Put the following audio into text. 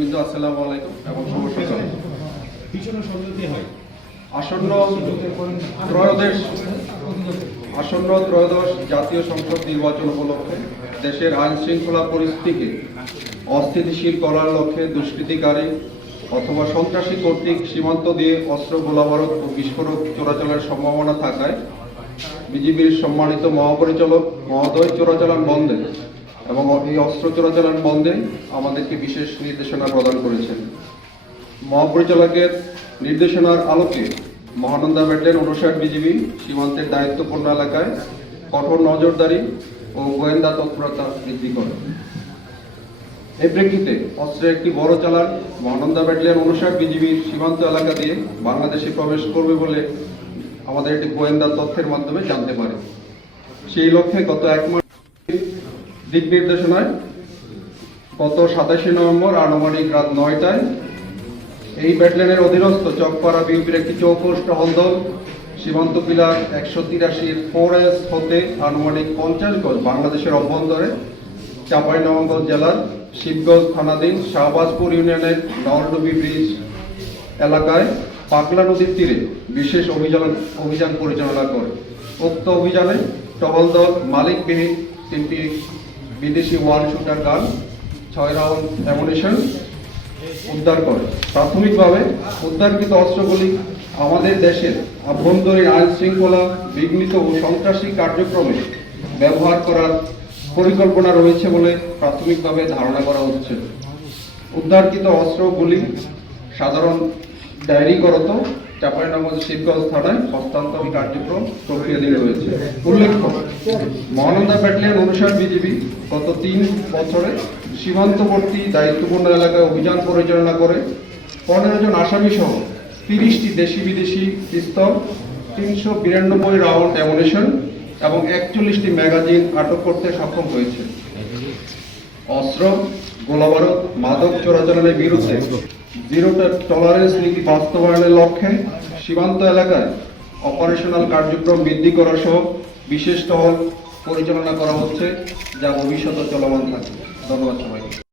বিন্দু আসসালামু আলাইকুম এবং শুভ সূচনা হয় আসন্ন ত্রয়োদশ আসন্ন ত্রয়োদশ জাতীয় সংসদ নির্বাচন উপলক্ষে দেশের আইন শৃঙ্খলা পরিস্থিতিকে অস্থিতিশীল করার লক্ষ্যে দুষ্কৃতিকারী অথবা সন্ত্রাসী কর্তৃক সীমান্ত দিয়ে অস্ত্র গোলাবারক ও বিস্ফোরক চলাচলের সম্ভাবনা থাকায় বিজিবির সম্মানিত মহাপরিচালক মহোদয় চোরাচালান বন্ধে এবং এই অস্ত্র চোরাচালান বন্ধে আমাদেরকে বিশেষ নির্দেশনা প্রদান করেছেন মহাপরিচালকের নির্দেশনার আলোকে মহানন্দা ব্যাটেলিয়ান উনষাট বিজিবি সীমান্তের দায়িত্বপূর্ণ এলাকায় কঠোর নজরদারি ও গোয়েন্দা তৎপরতা বৃদ্ধি করে এ প্রেক্ষিতে অস্ত্রের একটি বড় চালান মহানন্দা ব্যাটেলিয়ান অনুসার বিজিবির সীমান্ত এলাকা দিয়ে বাংলাদেশে প্রবেশ করবে বলে আমাদের একটি গোয়েন্দা তথ্যের মাধ্যমে জানতে পারে সেই লক্ষ্যে গত এক মাস দিক নির্দেশনায় গত সাতাশে নভেম্বর আনুমানিক রাত নয়টায় এই ব্যাটলেনের অধীনস্থ চকপাড়া বিউপির একটি টহল দল সীমান্ত পিলার একশো তিরাশির এস হতে আনুমানিক পঞ্চাশ গজ বাংলাদেশের অভ্যন্তরে চাঁপাইনবাবগঞ্জ জেলার শিবগঞ্জ থানাধীন শাহবাজপুর ইউনিয়নের নলডুবি ব্রিজ এলাকায় পাকলা নদীর তীরে বিশেষ অভিযান অভিযান পরিচালনা করে উক্ত অভিযানে টহল দল মালিকবিহীন তিনটি বিদেশি ওয়ান শুটার গান ছয় রাউন্ড অ্যামোনেশন উদ্ধার করে প্রাথমিকভাবে উদ্ধারকৃত অস্ত্রগুলি আমাদের দেশের আভ্যন্তরীণ আইন শৃঙ্খলা বিঘ্নিত ও সন্ত্রাসী কার্যক্রমে ব্যবহার করার পরিকল্পনা রয়েছে বলে প্রাথমিকভাবে ধারণা করা হচ্ছে উদ্ধারকৃত অস্ত্রগুলি সাধারণ ডায়েরিগরত চাঁপাইনগর শিবগঞ্জ থানায় কার্যক্রম প্রক্রিয়াধীন রয়েছে উল্লেখ্য মহানন্দা ব্যাটালিয়ান অনুসার বিজিবি গত তিন বছরে সীমান্তবর্তী দায়িত্বপূর্ণ এলাকায় অভিযান পরিচালনা করে পনেরো জন আসামি সহ তিরিশটি দেশি বিদেশি পিস্তল তিনশো বিরানব্বই রাউন্ড অ্যামুনেশন এবং একচল্লিশটি ম্যাগাজিন আটক করতে সক্ষম হয়েছে অস্ত্র গোলাবারুদ মাদক চোরাচালানের বিরুদ্ধে জিরো টলারেন্স নীতি বাস্তবায়নের লক্ষ্যে সীমান্ত এলাকায় অপারেশনাল কার্যক্রম বৃদ্ধি করা সহ বিশেষ টহল পরিচালনা করা হচ্ছে যা ভবিষ্যতে চলমান থাকবে ধন্যবাদ সবাইকে